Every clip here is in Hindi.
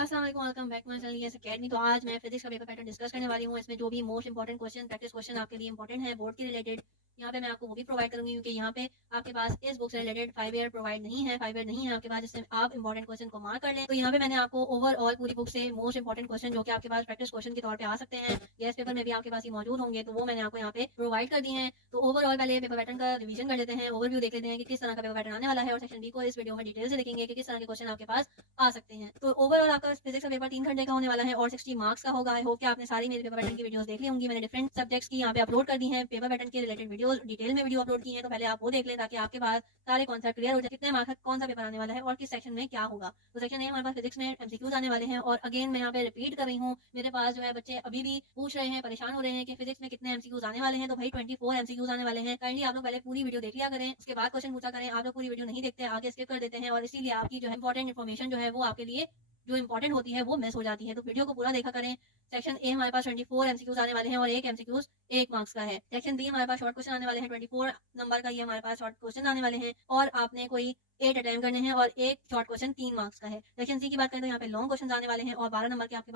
अस्सलाम वालेकुम, welcome back to my channel Yes Academy. तो आज मैं फिजिक्स का पेपर पैटर्न डिस्कस करने वाली हूँ। इसमें जो भी most important question practice question आपके लिए इंपॉर्टेंट है बोर्ड के रिलेटेड, यहाँ पे मैं आपको वो भी प्रोवाइड करूंगी, क्योंकि यहाँ पे आपके पास इस बुक से रिलेटेड 5 ईयर प्रोवाइड नहीं है, 5 ईयर नहीं है आपके पास, जिससे आप इंपॉर्टेंट क्वेश्चन को मार्क कर लें। तो यहाँ पे मैंने आपको ओवरऑल पूरी बुक से मोस्ट इंपॉर्टेंट क्वेश्चन जो कि आपके पास प्रैक्टिस क्वेश्चन के तौर पे आ सकते हैं, गैस पेपर में भी आपके पास ये मौजूद होंगे, तो वो मैंने आपको यहाँ पे प्रोवाइड कर दी है। तो ओवरऑल पहले पेपर पैटर्न का रिवीजन कर लेते हैं, ओवरव्यू देख लेते हैं कि किस तरह का पेपर पैटर्न आने वाला है, और सेक्शन बी को इस वीडियो में डिटेल से देखेंगे कि किस तरह के क्वेश्चन आपके पास आ सकते हैं। तो ओवरऑल आपका फिजिक्स का पेपर 3 घंटे का होने वाला है और 60 मार्क्स का होगा। आई होप कि आपने सारी मेरे पेपर पैटर्न की वीडियोस देख ली होंगी। मैंने डिफरेंट सब्जेक्ट्स की यहाँ पे अपलोड कर दी हैं, पेपर पैटर्न के रिलेटेड वीडियोस डिटेल में वीडियो अपलोड की है, तो पहले आप वो देख लें ताकि आपके पास सारे कॉन्सेप्ट क्लियर हो जाए, कितने मार्क्स कौन सा पेपर आने वाला है और किस सेक्शन में क्या होगा। तो सेक्शन ए हमारे पास फिजिक्स में एमसीक्यूज आने वाले हैं, और अगेन मैं यहाँ पे रिपीट कर रही हूँ, मेरे पास जो है बच्चे अभी भी पूछ रहे हैं, परेशान हो रहे हैं कि फिजिक्स में कितने एमसीक्यूज आने वाले हैं। तो भाई 24 एमसीक्यूज आने वाले हैं। काइंडली आप लोग पहले पूरी वीडियो देख लिया करें, उसके बाद क्वेश्चन पूछा करें। आप लोग पूरी वीडियो नहीं देखते, आगे स्किप कर देते हैं, और इसीलिए आपकी जो है इंपॉर्टेंट इन्फॉर्मेशन जो है वो आपके लिए जो इंपॉर्टेंट होती है वो मिस हो जाती है। तो वीडियो को पूरा देखा करें। सेक्शन ए हमारे पास 24 एमसीक्यूज आने वाले हैं और एक एमसीक्यूज 1 मार्क्स का है। सेक्शन बी हमारे पास शॉर्ट क्वेश्चन आने वाले हैं, 24 नंबर का ये हमारे पास शॉर्ट क्वेश्चन आने वाले हैं, और आपने कोई 8 अटेम्प्ट करने हैं, और एक शॉर्ट क्वेश्चन 3 मार्क्स का है। सेक्शन सी की बात करें तो यहाँ पे लॉन्ग क्वेश्चन आने वाले हैं, और 12 नंबर के आपके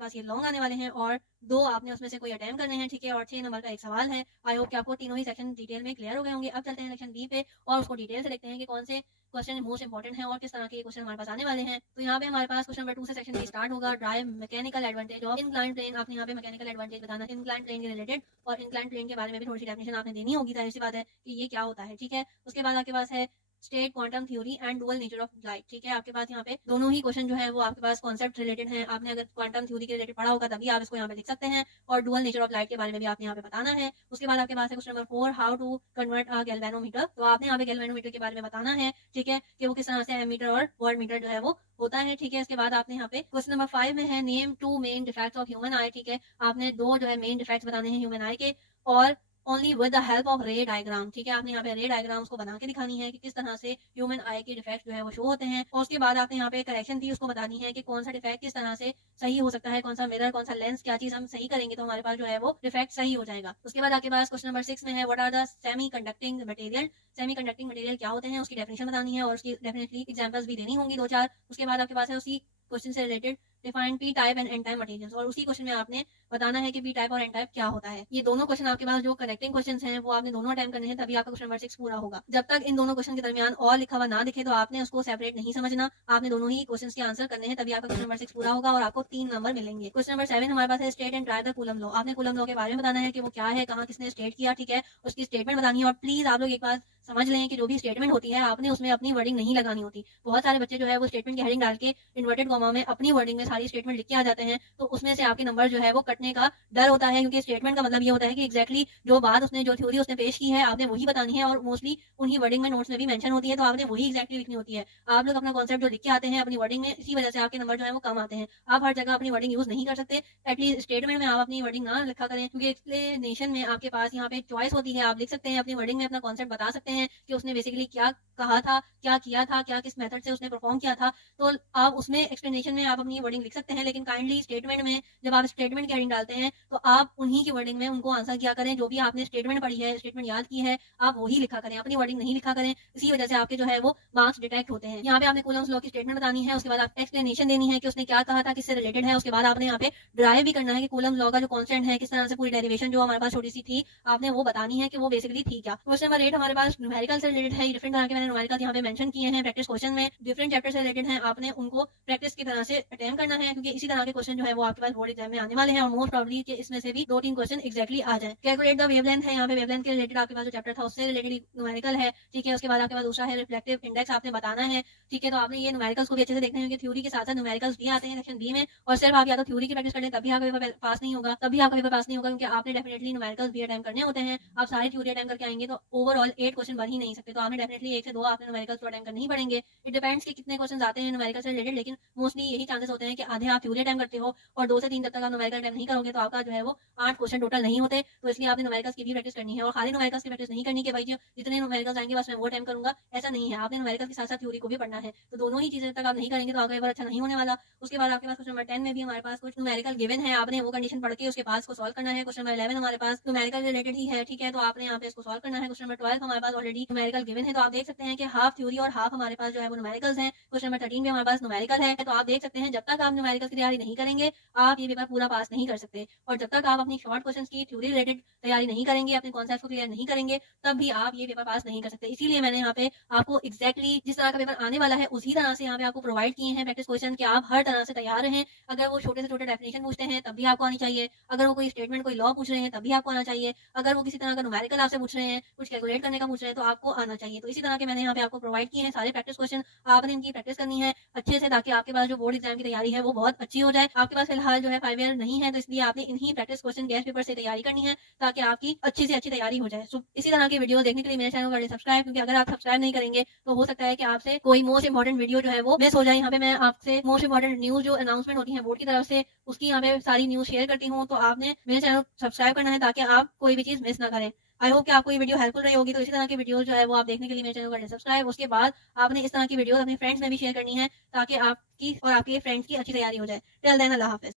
पास ये लॉन्ग आने वाले हैं, और 2 आपने उसमें से कोई अटेम्प्ट करने हैं, ठीक है, और 6 नंबर का एक सवाल है। आई होप कि आपको तीनों ही सेक्शन डिटेल में क्लियर हो गए होंगे। अब चलते हैं सेक्शन बी पे और उसको डिटेल से देखते हैं कि कौन से क्वेश्चन मोस्ट इंपॉर्टेंट है और किस तरह के क्वेश्चन हमारे पास आने वाले हैं। तो यहाँ पे हमारे पास क्वेश्चन नंबर 2 से सेक्शन बी स्टार्ट होगा। Derive mechanical advantage of incline plane. आपने यहाँ पे मैकेनिकल एडवांटेज बताना है इनक्लाइन प्लेन के रिलेटेड, और इनक्लाइन प्लेन के बारे में भी थोड़ी सी डेफिनेशन आपने देनी होगी, जाहिर सी बात है कि ये क्या होता है, ठीक है। उसके बाद आपके पास है state quantum theory and dual nature of light, ठीक है। आपके पास यहाँ पे दोनों ही क्वेश्चन जो है वो आपके पास कॉन्सेप्ट रिलेटेड हैं। आपने अगर क्वांटम थ्योरी के रिलेटेड पढ़ा होगा तभी आप इसको यहाँ पे लिख सकते हैं, और डुअल नेचर ऑफ लाइट के बारे में भी आपने यहाँ पे बताना है। उसके बाद आपके पास है question number 4, how to convert a galvanometer. तो आपने यहाँ पे गैल्वेनोमीटर के बारे में बताना है, ठीक है, कि वो किस तरह से एमीटर और वॉट मीटर जो है वो होता है, ठीक है। इसके बाद आपने यहाँ पे क्वेश्चन नंबर 5 में है name 2 main defects of human आई, ठीक है। आपने 2 जो है मेन डिफेक्ट्स बताने हैं ह्यूमन आई के, और only with the help of रे डायग्राम, ठीक है। आपने यहाँ पे रे डायग्राम्स को बना के दिखानी है कि किस तरह से ह्यूमन आई के डिफेक्ट जो है वो शो होते हैं। और उसके बाद आपने यहाँ पे करेक्शन थी, उसको बतानी है कि कौन सा डिफेक्ट किस तरह से सही हो सकता है, कौन सा मिरर, कौन सा लेंस, क्या चीज हम सही करेंगे तो हमारे पास जो है वो डिफेक्ट सही हो जाएगा। उसके बाद आपके पास क्वेश्चन नंबर 6 में है what are the semi conducting material. Semi conducting material क्या होते हैं उसकी डेफिनेशन बतानी है, और उसकी डेफिनेटली एग्जांपल्स भी देनी होंगी 2-4। उसके बाद आपके पास है उसी क्वेश्चन से related define P type and N type materials, और उसी क्वेश्चन में आपने बताना है कि पी टाइप और एन टाइप क्या होता है। ये दोनों क्वेश्चन आपके पास जो कनेक्टिंग क्वेश्चन हैं वो आपने दोनों अटेम्प्ट करने हैं, तभी आपका क्वेश्चन नंबर 6 पूरा होगा। जब तक इन दोनों क्वेश्चन के दरमियान और लिखा हुआ ना दिखे तो आपने उसको सेपरेट नहीं समझना, आपने दोनों ही क्वेश्चन के आंसर करने हैं, तभी आपका क्वेश्चन नंबर 6 पूरा होगा और आपको 3 नंबर मिलेंगे। क्वेश्चन नंबर 7 हमारे पास है state and try the coulomb law. आपने कूलम लॉ के बारे में बताना है कि वो क्या है, कहाँ किसने स्टेट किया, ठीक है, उसकी स्टेटमेंट बतानी है। और प्लीज आप लोग एक बात समझ लें कि जो भी स्टेटमेंट होती है आपने उसमें अपनी वर्डिंग नहीं लगानी होती। बहुत सारे बच्चे जो है वो स्टेटमेंट की हेडिंग डाल के इन्वर्टेड कॉमा में अपनी वर्डिंग में सारी स्टेटमेंट लिख के आ जाते हैं, तो उसमें से आपके नंबर जो है वो कटने का डर होता है, क्योंकि स्टेटमेंट का मतलब ये होता है कि एक्जैक्टली जो बात उसने, जो थ्योरी उसने पेश की है आपने वही बतानी है, और मोस्टली उन्हीं वर्डिंग में नोट्स में भी मेंशन होती है, तो आपने वही एक्जैक्टली लिखनी होती है। आप लोग अपना कॉन्सेप्ट जो लिख के आते हैं अपनी वर्डिंग में, इसी वजह से आपके नंबर जो है वो कम आते हैं। आप हर जगह अपनी वर्डिंग यूज नहीं कर सकते, एटलीस्ट स्टेटमेंट में आप अपनी वर्डिंग ना लिखा करें, क्योंकि एक्सप्लेनेशन में आपके पास यहाँ पे चॉइस होती है। आप लिख सकते हैं अपनी वर्डिंग में अपना कॉन्सेप्ट बता सकते हैं कि उसने बेसिकली क्या कहा था, क्या किया था, क्या किस मेथड से उसने परफॉर्म किया था, तो आप उसमें एक्सप्लेनेशन में आप अपनी वर्डिंग लिख सकते हैं। लेकिन काइंडली स्टेटमेंट में जब आप स्टेटमेंट की हेडिंग डालते हैं तो आप उन्हीं की वर्डिंग में उनको आंसर किया करें, जो भी आपने स्टेटमेंट पढ़ी है, स्टेटमेंट याद की है, आप वही लिखा करें, अपनी वर्डिंग नहीं लिखा करें। इसी वजह से आपके जो है वो मार्क्स डिटेक्ट होते हैं। यहाँ पे आपने कूलम्स लॉ की स्टेटमेंट बतानी है, उसके बाद आप एक्सप्लेनेशन देनी है कि उसने क्या कहा था, किससे रिलेटेड है। उसके बाद आपने यहाँ पे ड्राइव भी करना है कि कूलम्स लॉ का जो कॉन्स्टेंट है, किस तरह से पूरी डेरिवेशन जो हमारे पास छोटी सी थी आपने वो बतानी है कि वो बेसिकली थी क्या। क्वेश्चन नंबर 8 हमारे पास न्यूमेरिकल से रिलेटेड है। डिफरेंट तरह के मैंने न्यूमेरिकल यहाँ पे मेंशन किए हैं प्रैक्टिस क्वेश्चन में, डिफरेंट चैप्टर से रिलेटेड हैं, आपने उनको प्रैक्टिस की तरह से अटेम्प्ट करना है, क्योंकि इसी तरह के क्वेश्चन जो है वो आपके पास बोर्ड एग्जाम में आने वाले हैं, और मोस्ट प्रॉब्ली कि इसमें से भी 2-3 क्वेश्चन एक्जैक्टली आ जाए। कैलकुलेट द वेवलेंथ है, यहाँ पे वेवलेंथ के रिलेटेड आपके पास जो चैप्टर था उससे रिलेटेड न्यूमेरिकल है, ठीक है। उसके बाद आपके पास दूसरा है रिफ्लेक्टिव इंडेक्स, आपने बताना है, ठीक है। तो आपने ये न्यूमेरिकल्स को भी अच्छे से देखना है, क्योंकि थ्योरी के साथ साथ न्यूमेरिकल्स भी आते हैं सेक्शन बी में, और सिर्फ आप या तो थ्योरी की प्रैक्टिस कर लें तभी आपका पेपर पास नहीं होगा, क्योंकि आपने डेफिनेटली न्यूमेरिकल्स भी अटेम्प्ट करने होते हैं। आप सारी थ्योरी अटेम्प्ट करके आएंगे तो ओवरऑल 8 क्वेश्चन बन ही नहीं सकते, तो आपने डेफिनेटली 1 से 2 आपने न्यूमेरिकल्स तो अटेम्प्ट करने ही पड़ेंगे। इट डिपेंड्स कि कितने क्वेश्चन आते हैं न्यूमेरिकल से रिलेटेड, लेकिन मोस्टली यही चांसेस होते हैं कि आधे आप थ्योरी अटेम्प्ट करते हो और 2 से 3 तक आप न्यूमेरिकल अटेम्प्ट नहीं करोगे, तो आपका जो है वो 8 क्वेश्चन टोटल नहीं होते। तो इसलिए आपने न्यूमेरिकल्स की भी प्रैक्टिस करनी है, और खाली न्यूमेरिकल्स की प्रैक्टिस नहीं करनी कि भाई जितने न्यूमेरिकल्स आएंगे बस मैं वो अटेम्प्ट करूंगा, ऐसा नहीं है। आपने न्यूमेरिकल के साथ साथ थ्योरी को भी पढ़ना है, तो दोनों ही चीजें तक आप नहीं करेंगे तो आपका पेपर अच्छा नहीं होने वाला। उसके बाद आपके पास क्वेश्चन नंबर 10 में भी हमारे पास कुछ न्यूमेरिकल गिवन है, आपने वो कंडीशन पढ़ के उसके पास को सॉल्व करना है। क्वेश्चन नंबर 11 हमारे पास न्यूमेरिकल रिलेटेड ही है, ठीक है, तो आपने यहाँ पे इसको सॉल्व करना है। क्वेश्चन नंबर 12 हमारे पास ऑलरेडी न्यूमेरिकल गिवन है, तो आप देख सकते सकते हैं कि हाफ थ्योरी और हाफ हमारे पास जो है वो न्यूमेरिकल्स हैं। क्वेश्चन नंबर 13 में हमारे पास न्यूमेरिकल है, तो आप देख सकते हैं जब तक आप न्यूमेरिकल्स की तैयारी नहीं करेंगे आप ये पेपर पूरा पास नहीं कर सकते। और जब तक आप अपनी शॉर्ट क्वेश्चन की थ्योरी रिलेटेड तैयारी नहीं करेंगे, अपने कॉन्सेप्ट को क्लियर नहीं करेंगे, तब भी आप ये पेपर पास नहीं कर सकते। इसीलिए मैंने यहाँ पे आपको एक्जैक्टली जिस तरह का पेपर आने वाला है उसी तरह से यहाँ पे आपको प्रोवाइड किए हैं प्रैक्टिस क्वेश्चन कि आप हर तरह से तैयार रहें। अगर वो छोटे से छोटे डेफिनेशन पूछते हैं तब भी आपको आनी चाहिए, अगर वो कोई स्टेटमेंट कोई लॉ पूछ रहे हैं तब भी आपको आना चाहिए, अगर वो किसी तरह का न्यूमेरिकल आपसे पूछ रहे हैं, कुछ कैलकुलेट करने का पूछ रहे हैं, तो आपको आना चाहिए। तो इसी तरह के मैंने यहाँ पे आपको प्रोवाइड किए हैं सारे प्रैक्टिस क्वेश्चन। आपने इनकी प्रैक्टिस करनी है अच्छे से, ताकि आपके पास जो बोर्ड एग्जाम की तैयारी है वो बहुत अच्छी हो जाए। आपके पास फिलहाल जो है 5 ईयर नहीं है, तो इसलिए आपने इन्हीं प्रैक्टिस क्वेश्चन गैस पेपर से तैयारी करनी है ताकि आपकी अच्छी से अच्छी तैयारी हो जाए। सो इसी तरह की वीडियो देखने के लिए मेरे चैनल को सब्सक्राइब, क्योंकि अगर आप सब्सक्राइब नहीं करेंगे तो हो सकता है कि आपसे कोई मोस्ट इंपॉर्टेंट वीडियो जो है वो मिस हो जाए। यहाँ पे मैं आपसे मोस्ट इंपॉर्टेंट न्यूज जो अनाउंसमेंट होती है बोर्ड की तरफ से उसकी यहाँ पे सारी न्यूज शेयर करती हूँ, तो आपने मेरे चैनल सब्सक्राइब करना है ताकि आप कोई भी चीज मिस ना करें। आई होप कि आपको ये वीडियो हेल्पफुल रही होगी। तो इसी तरह की वीडियो जो है वो आप देखने के लिए मेरे चैनल को सब्सक्राइब, उसके बाद आपने इस तरह की वीडियो अपने फ्रेंड्स में भी शेयर करनी है ताकि आपकी और आपके फ्रेंड्स की अच्छी तैयारी हो जाए। टिल देन अल्लाह हाफिज।